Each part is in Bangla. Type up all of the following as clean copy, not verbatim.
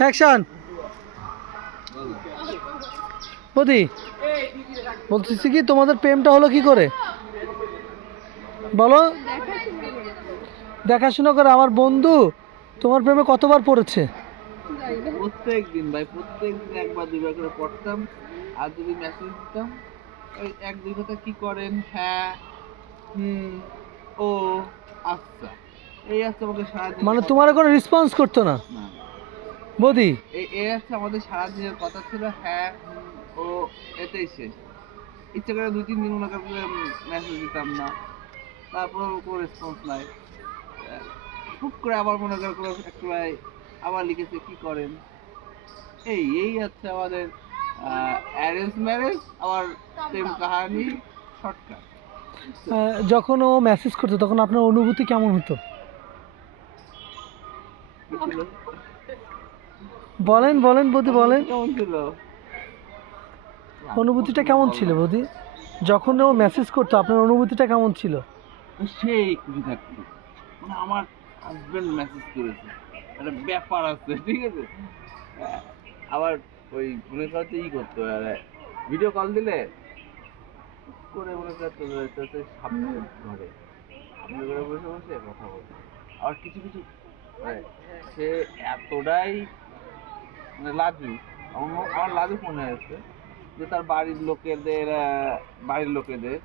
অ্যাকশন। বৌদি বলতেছি কি, তোমাদের প্রেমটা হলো কি করে বলো? দেখাশোনা করে। আমার বন্ধু তোমার প্রেমে কতবার পড়েছে? প্রত্যেক দিন ভাই, প্রত্যেক দিন একবার দুইবার করে পড়তাম। আর যদি মেসেজ দিতাম, ওই এক দুই কথা কি করেন, হ্যাঁ, হুম, ও, আচ্ছা, এই হচ্ছে আমাদের সারাদিনের মানে কথা। তোমার কোনো রেসপন্স করতো না না, বৌদি? এই হচ্ছে আমাদের সারাদিনের কথা ছিল, হ্যাঁ, ও, এটাই শেষ। ইচ্ছে করে দুই তিন দিন মনে করে মেসেজ দিতাম না, তারপর কোনো রেসপন্স নাই। খুব করে আবার মনে করে একটু আবার লিখেছে কি করেন। এই হচ্ছে আমাদের অ্যারেঞ্জ ম্যারেজ, আবার প্রেম কাহানি শর্টকাট। যখন ও মেসেজ করতো তখন আপনার অনুভূতি কেমন হতো বলেন বলেন বৌদি বলেন। কেমন ছিল? অনুভূতিটা কেমন ছিল বৌদি যখন ও মেসেজ করতো? আপনার অনুভূতিটা কেমন ছিল? সেই খুশি থাকতো, মানে আমার হাজবেন্ড মেসেজ করেছে, একটা ব্যাপার আছে, ঠিক আছে। আবার ওই মনে করতে করতো, ভিডিও কল দিলে করে মনে করতো সামনে ঘরে, সামনে ঘরে বসে বসে কথা বলতো। আর কিছু কিছু মানে সে এতটাই মানে লাজু, আমার লাজু মনে হয়েছে যে তার বাড়ির লোকেদের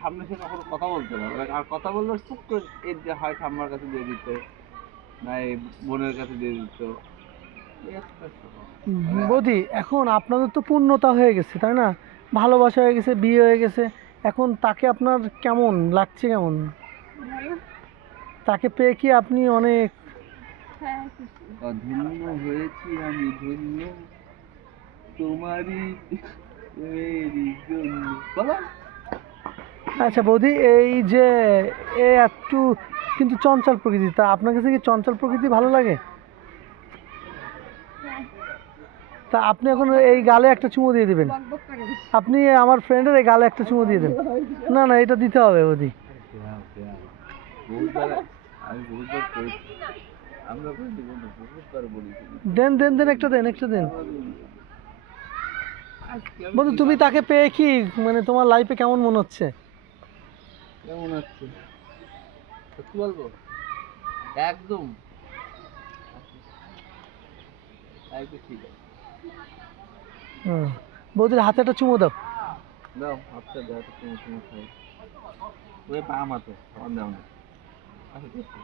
সামনে সে কখনো কথা বলতে না, আর কথা বললে চুপ করে এর যে হয় ঠাম্মার কাছে দিয়ে দিত, না এই বোনের কাছে দিয়ে দিত। বৌদি এখন আপনাদের তো পূর্ণতা হয়ে গেছে তাই না? ভালোবাসা হয়ে গেছে, বিয়ে হয়ে গেছে। এখন তাকে আপনার কেমন লাগছে? কেমন তাকে পেয়ে? কি আপনি অনেক ধন্য হয়েছি আমি, ধন্য তোমারই প্রেমেরই জন্য। বলো। আচ্ছা বৌদি, এই যে এ একটু কিন্তু চঞ্চল প্রকৃতি, তা আপনার কাছে কি চঞ্চল প্রকৃতি ভালো লাগে? তা আপনি এখন এই গালে একটা চুমু দিয়ে দিবেন। আপনি আমার ফ্রেন্ডের এই গালে একটা চুমু দিয়ে দেন। না না, এটা দিতে হবে বৌদি। আমি বহুতবার করেছি, আমরা বহুতবার বলেছি। দেন দেন দেন, একটা দেন, একটা দেন। বন্ধু তুমি তাকে পেয়ে কি মানে তোমার লাইফে কেমন মনে হচ্ছে? কেমন হচ্ছে সত্যি বলবো, একদম ঠিক আছে। বৌদির হাতে একটা চুমু দাও। দাও আচ্ছা, দাও তুমি খাই ওই পা মাতো, আমার দাও না। আচ্ছা।